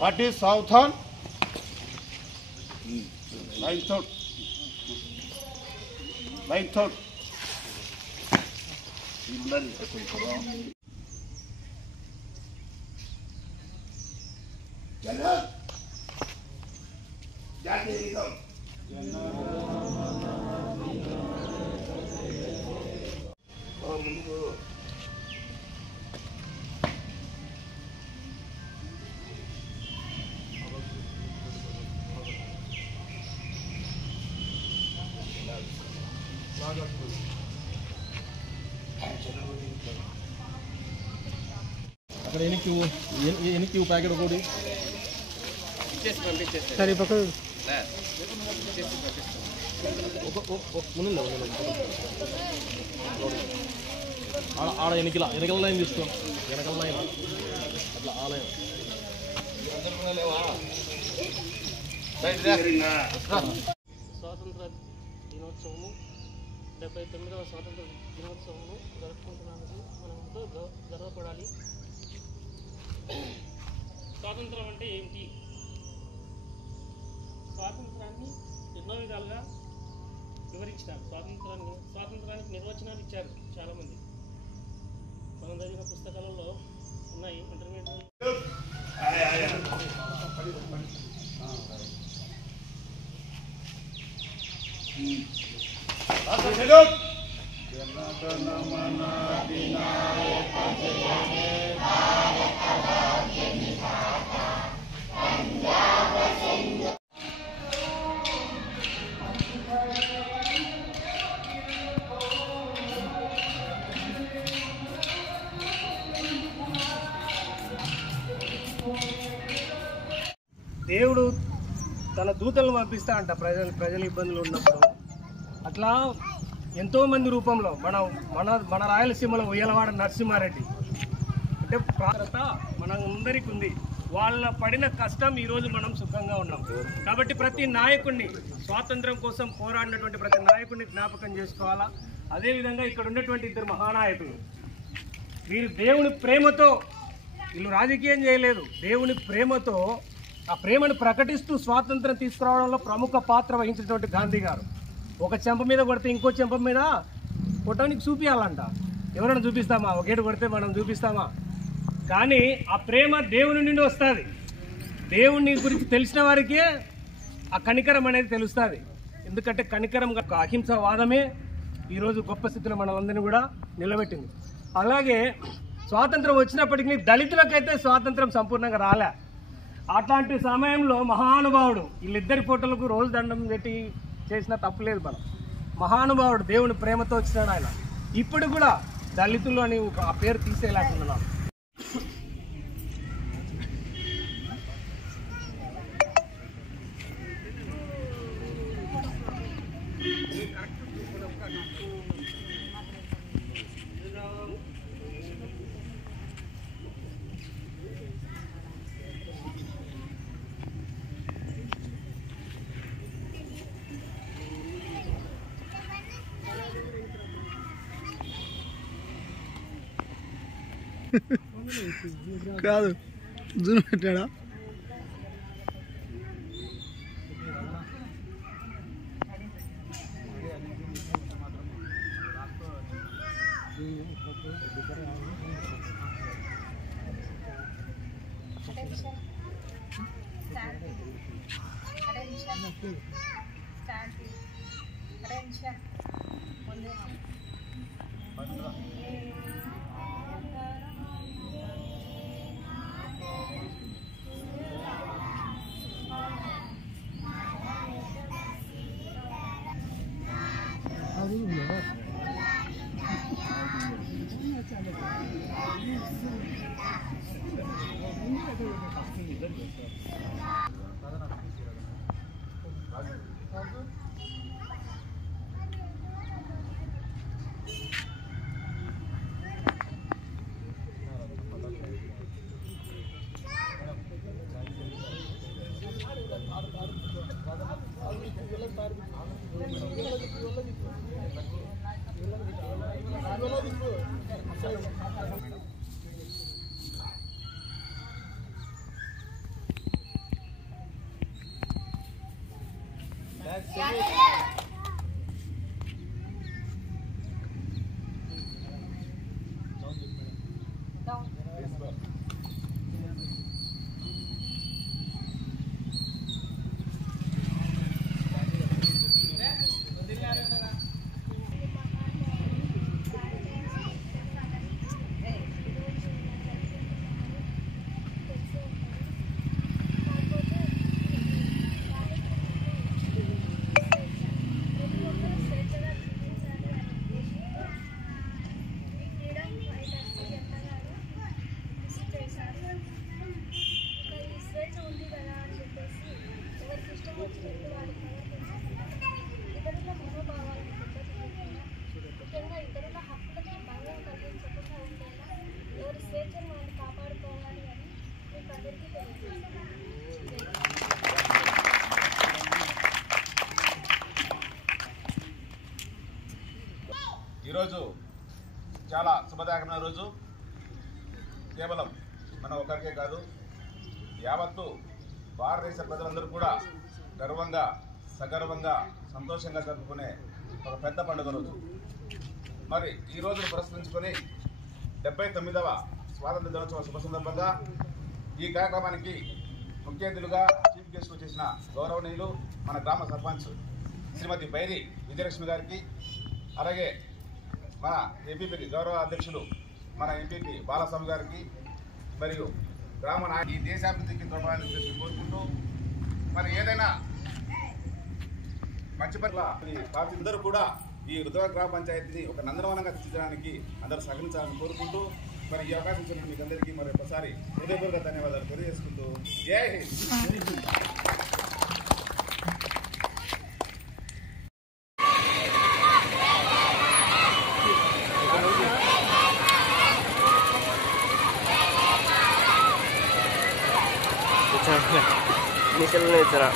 What is southern? Line thought. Line thought. అక్కడ ఎనికి packet ఒకటి సరే పక్క ఆడ వెనకల లైన్ తీసుకో వెనకల లైన్ అట్లా ఆ లైన్ స్వాతంత్ర దినోత్సవము 79వ స్వాతంత్ర దినోత్సవము జరుపుకుంటున్నందుకు మనం ఎంతో గర్వపడాలి. స్వాతంత్రం అంటే ఏంటి? స్వాతంత్రాన్ని ఎన్నో విధాలుగా వివరించినారు. స్వాతంత్రానికి నిర్వచనాలు ఇచ్చారు చాలామంది. మనం చదివిన పుస్తకాలలో ఉన్నాయి. ఇంటర్మీడియట్ దేవుడు తన దూతలను పంపిస్తా అంట ప్రజల ఇబ్బందులు ఉన్నప్పుడు. అట్లా ఎంతోమంది రూపంలో మన రాయలసీమలో ఉయ్యలవాడ నరసింహారెడ్డి అంటే ప్రాంత మనందరికీ ఉంది. వాళ్ళ పడిన కష్టం ఈరోజు మనం సుఖంగా ఉన్నాం. కాబట్టి ప్రతి నాయకుడిని, స్వాతంత్రం కోసం పోరాడినటువంటి ప్రతి నాయకుడిని జ్ఞాపకం చేసుకోవాలా. అదేవిధంగా ఇక్కడ ఉన్నటువంటి ఇద్దరు మహానాయకులు, వీరు దేవుని ప్రేమతో, వీళ్ళు రాజకీయం చేయలేదు, దేవుని ప్రేమతో ఆ ప్రేమను ప్రకటిస్తూ స్వాతంత్రం తీసుకురావడంలో ప్రముఖ పాత్ర వహించినటువంటి గాంధీ గారు. ఒక చెంప మీద కొడితే ఇంకో చెంప మీద కొట్టడానికి చూపించాలంట. ఎవరైనా చూపిస్తామా? ఒకేటి కొడితే మనం చూపిస్తామా? కానీ ఆ ప్రేమ దేవుని నుండి వస్తుంది. దేవుని గురించి తెలిసిన వారికే ఆ కనికరం అనేది తెలుస్తుంది. ఎందుకంటే కనికరం అహింసవాదమే ఈరోజు గొప్ప స్థితిలో మనలందరినీ కూడా నిలబెట్టింది. అలాగే స్వాతంత్రం వచ్చినప్పటికీ దళితులకైతే స్వాతంత్రం సంపూర్ణంగా రాలే. అట్లాంటి సమయంలో మహానుభావుడు, వీళ్ళిద్దరి ఫోటోలకు రోజు దండం పెట్టి చేసిన తప్పులేదు. మనం మహానుభావుడు దేవుని ప్రేమతో వచ్చినాడు ఆయన. ఇప్పుడు కూడా దళితులు అని ఆ పేరు తీసేయలేకుంటున్నాం. కాదు జూన్ పెట్టాడా? ఈరోజు చాలా శుభదాయకమైన రోజు. కేవలం మన ఒకరికే కాదు, యావత్తు భారతదేశ ప్రజలందరూ కూడా గర్వంగా సగర్వంగా సంతోషంగా జరుపుకునే ఒక పెద్ద పండుగ రోజు. మరి ఈ రోజును పురస్కరించుకొని 79వ స్వాతంత్ర దినోత్సవ శుభ సందర్భంగా ఈ కార్యక్రమానికి ముఖ్య అతిథులుగా చీఫ్ గెస్ట్ చేసిన గౌరవనీయులు మన గ్రామ సర్పంచ్ శ్రీమతి బైరి విజయలక్ష్మి గారికి, అలాగే మన ఎంపీపీ గౌరవ అధ్యక్షులు మన ఎంపీపీ బాలస్వామి గారికి, మరియు గ్రామ నాయకులు ఈ దేశాభివృద్ధికి తోడ్పడాలని కోరుకుంటూ, మరి ఏదైనా మంచి పట్ల అందరూ కూడా ఈ రుద్రవ గ్రామ పంచాయతీని ఒక నందనవనంగా తీర్చడానికి అందరూ సహకరించాలని కోరుకుంటూ, మరి ఈ అవకాశం ఇచ్చిన మీకు అందరికీ మరి ఒకసారి హృదయపూర్వక ధన్యవాదాలు తెలియజేసుకుంటూ జై హింద్. Misalnya cara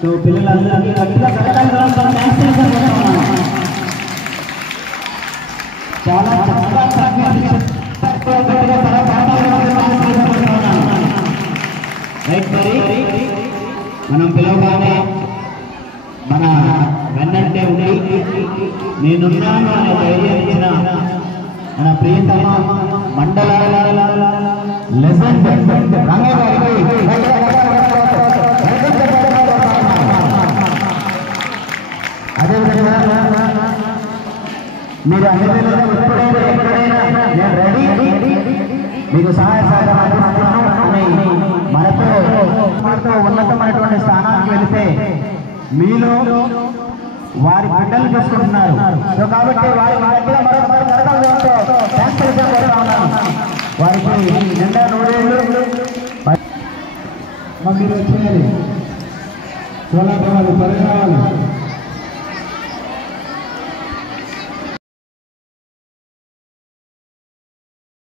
సో పిల్లలందరికీ గట్టిగా చాలా రైట్ మరి మనం పిలవగానే మన వెన్నంటే ఉండి నేనున్నాను అనే ధైర్యం ఇచ్చిన మన ప్రియతమ మండల లెజెండ్ రంగయ్య గారికి అదేవిధంగా మీరు అన్ని ఎప్పుడైనా నేను రెడీ మీకు సహాయ సహకారం అని మనతో ఉన్నతమైనటువంటి స్థానానికి వెళితే మీలో వారి బిడ్డలు చేసుకుంటున్నారు. సో కాబట్టి వారి దగ్గర వారికి నిండా 100 ఏళ్ళు మీరు వచ్చినది కోలాటం పరిణామాలు